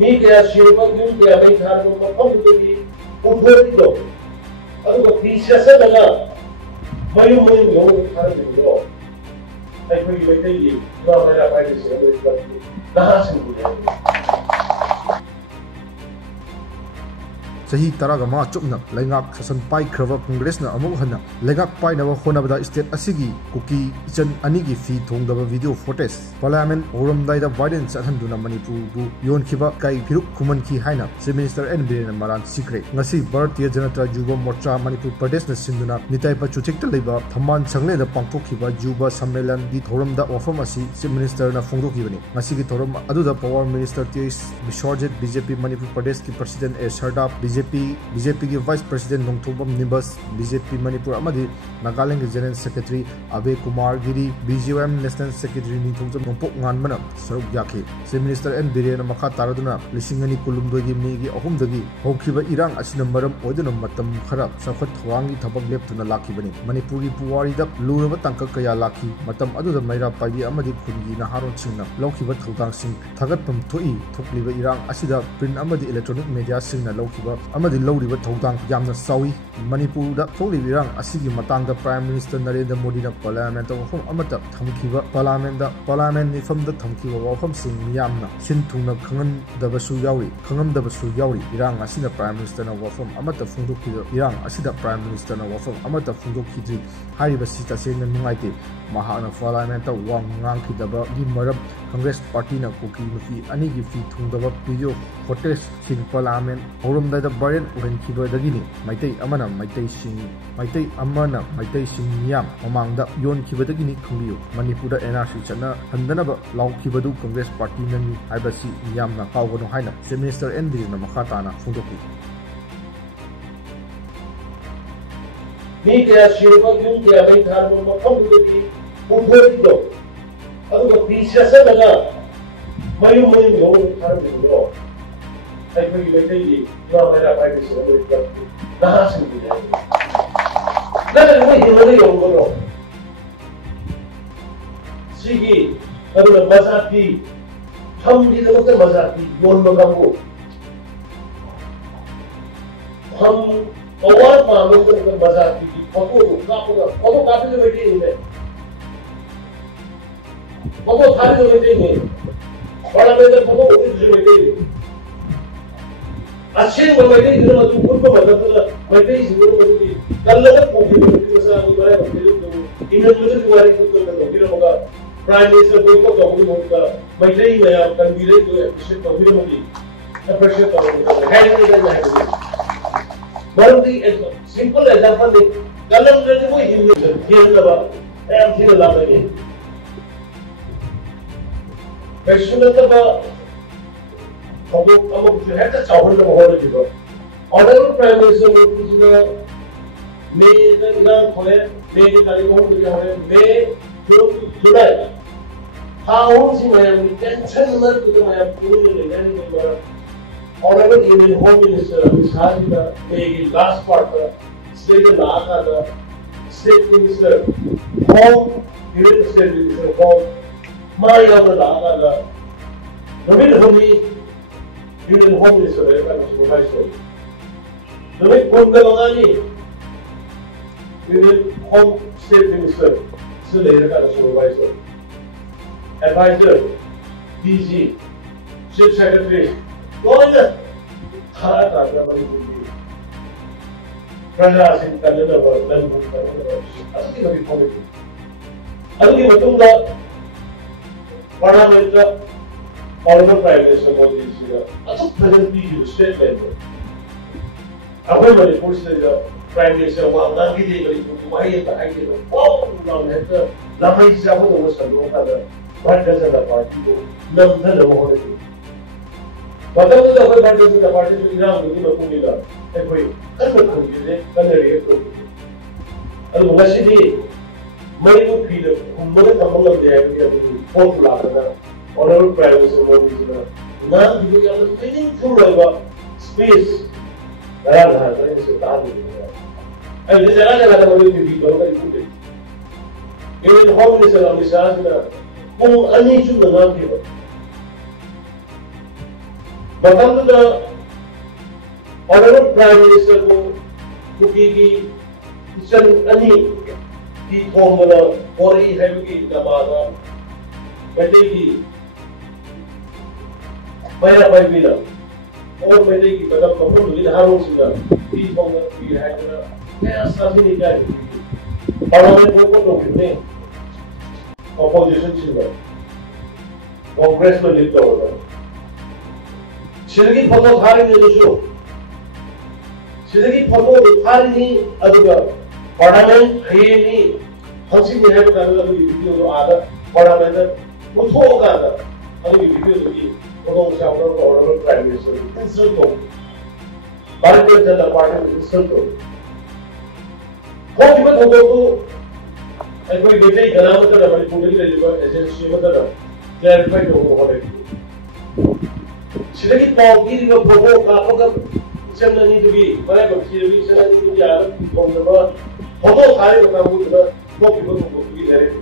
mi kaya shirpa yung kaya may thanong mapamudagi umdorido. Ano ba, pisya na mayong yung thanong nyo. Ay ko yung may tayo, mga napay na sila, nahasin ko yan. Sahi taraga ma chupna laingak sasan pai khrava congress na amuk hana laingak pai na honabada state asigi kuki ichan anigi phee thongdaba video footage parliament houramdaida Biden chathanduna manipur bu yonkhiba kai phiruk khuman ki haina chief minister N Biren Maran Singh ngasi Bharatiya Janata Yuva Morcha Manipur Pradesh na sinduna nitai pa chuthik ta leiba thaman changle da pangthokhiba yuva sammelan gi thoramda wafam asi chief minister na phongdokhibani ngasi gi thoram aduda power minister ts Biswarjit BJP Manipur Pradesh ki president A Sardap BJP की vice president Nongthombam Nibas BJP Manipur अमदी नागालैंड की general secretary अबे Kumar Giri BJM national secretary निथोंजम नोंपोक nganmana saruk yaki chief minister N Biren मखा तारदुना लिसिंगनी कुलुमदोगी मीगी अहुमदगी होखिबा इरांग असिना मरम ओइदुना मतम खरा सखत थवांगी थबक लेप्तुना लाखिबनी मणिपुरी पुवारीदा लुरबा तंक कया लाखी मतम अदुदा मैरा पाइबी अमदी खुनगी नहारोन सिंगना लौखिबा थौदांग सिंग थगतपम थोई थोकलिबा इरांग असिदा प्रिंट अमदी इलेक्ट्रॉनिक मीडिया सिंगना लौखिबा अमदी लौरिबा थौदांग यामना सावी मणिपुरदा थोकलिबा इरांग असिगी मतांगदा प्राइम मिनिस्टर नरेंद्र मोदी ना पार्लियामेंट वफम अमता थमखिबा पार्लियामेंट निफमदा थमखिबा वफम सिंग मियामना सिन थुंगना खंगनदबसु यावरी इरांग असिना प्राइम मिनिस्टर ना वफम अमता फुंदोखिदा इरांग असिदा प्राइम मिनिस्टर ना वफम अमता फुंदोखिद्रि हारिबा सिता सेंगना नुंगाइते महाना पार्लियामेंट वांग ngang-khidaba gi maram Congress party ना cookie nupi anigi phee thongdaba video footage sing parliament houramdaida Biren oihankhiba-dagini maitai amana maitai sing miyam mamangda yonkhiba-dagini khangbiyu manipurda NRC chana handanaba laukhibadu Congress party nani haibasi miyamna kawgano haina chief minister N Biren makha tana phongdokhi mi kaya shirpa yung kaya may thanong mapamudagi umdorido. Ano ba, pisya na mayong yung thanong nyo. Ay ko yung may tayo, mga napay na sila, nahasin ko yan. Dahil mo hinali yung ano. Sige, ano na, masaki. हम ये लोग तो मजाकी योन लोगों को हम और मामलों को मजाकी फोटो काफी जो बैठे हैं फोटो खाली जो बैठे हैं बड़ा बेटा फोटो जो बैठे हैं अच्छे जो बैठे हैं इधर मतलब उनको मतलब बैठे ही जिन्होंने बैठे कल लगा पोगी जैसा वो बड़ा बैठे लोग इन्हें मुझे तुम्हारी कुछ तो फिर होगा प्राइम मिनिस्टर को तो होगा मैत्री में आप कंवीरे जो एप्रिशिएट कंवीरे होगी एप्रिशिएट करोगे हैंड नहीं बहुत ही सिंपल एग्जांपल दे कलम में वो हिंदी खेल लगा एम थी लगा ये क्वेश्चन तो अब जो है तो चावल में बहुत जीरो ऑनरेबल प्राइम मिनिस्टर को पूछना मैं ना खोले मैं की गाड़ी को खोले मैं जुलाई How I am tension to the my approval and honorable Indian Home Minister Mishajida the last part state the state minister home United States Minister home my other Laga Navid Homi Union Home Minister supervisor Navid Kungalani Union Home State Minister supervisor advisor, DG, Chief Secretary, all the Praja in Canada or London, I think of politics. I think of the Parliament, Honorable Prime Minister about this year. I think presently you state level. However, it puts the Prime Minister, well, ngangkhidabadu, why is the idea of all around that? Lamai is about the Western. What doesn't the party do? None of the whole thing. But other than what doesn't the party do now, we will put it up. And we can't confuse it, can't react to it. And what she did, many good people who know the whole of the idea of the fourth latter, honorable Prime Minister Modi, now we are feeling through our space. And this is another way to be very good. Even the Home Minister of the kung ano yung nangangkhidaba. the Honorable Prime Minister Kuki Isan Ani di thongdaba oihankhiba-dagini Maitegi Maya Baibina or Maitegi Badam Kamu with Harusina di thongdaba yes something like Parliament vote opposition children Congressman did over Shirgi photo thari the show Shirgi photo thari aduga Parliament really Houncing the head of the video other Parliament Putho Gada and we video to be Honorable Prime Minister insult Parliament and the party insult What you want to go to and we take another agency clarify the overhead. Shiragi Paul giving a provoke Kapaga, Senda need to be, whatever, Shiragi, Senda need to be out from the bird. Although I don't know, people who go to be there.